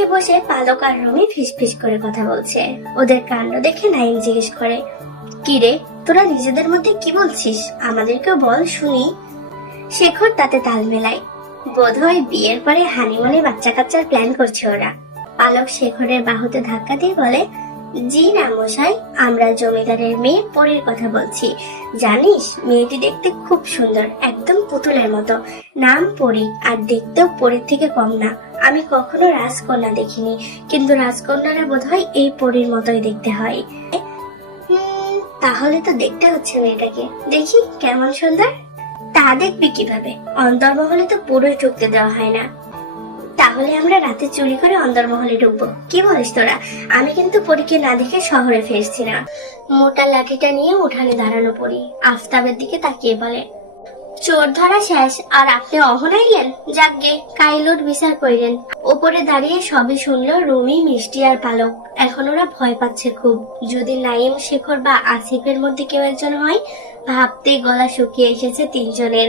সোফায় বসে পালক আর রুমি ফিসফিস করে কথা বলছে। ওদের কাণ্ড দেখে নাইম জিজ্ঞেস করে, কি রে, তোরা নিজেদের মধ্যে কি বলছিস? আমাদেরকেও বল শুনি। শেখর তাতে তাল মেলায়। বোধহয় বিয়ের পরে হানিমুনে বাচ্চা কাচ্চার প্ল্যান করছে ওরা। পালক শেখরের বাহুতে ধাক্কা দিয়ে বলে, জি না মশাই, আমরা জমিদারের মেয়ে পরীর কথা বলছি। জানিস, মেয়েটি দেখতে খুব সুন্দর, একদম পুতুলের মতো। নাম পরী, আর দেখতেও পরীর থেকে কম না। আমি কখনো রাজকন্যা দেখিনি, কিন্তু রাজকন্যারা বোধহয় এই পরীর মতোই দেখতে হয়। তাহলে তো দেখতে হচ্ছে মেয়েটাকে, দেখি কেমন সুন্দর। তা দেখবি কিভাবে? অন্দরমহলে তো পুরোই ঢুকতে দেওয়া হয় না। তাহলে আমরা রাতে চুরি করে অন্দরমহলে ঢুকবো, কি বলিস তোরা? আমি কিন্তু পরীকে না দেখে শহরে ফিরছি না। মোটা লাঠিটা নিয়ে উঠানে দাঁড়ানো পড়ি আফতাবের দিকে তাকিয়ে বলে, চোর ধরা শেষ, আর আপনি অহনাইলেন? যাকগে, কাইলোট বিচার কইলেন। ওপরে দাঁড়িয়ে সবই শুনলো রুমি, মিষ্টি আর পালক। এখন ওরা ভয় পাচ্ছে খুব। যদি নাইম, শেখর বা আসিফের মধ্যে কেউ একজন হয়। ভাবতেই গলা শুকিয়ে এসেছে তিনজনের।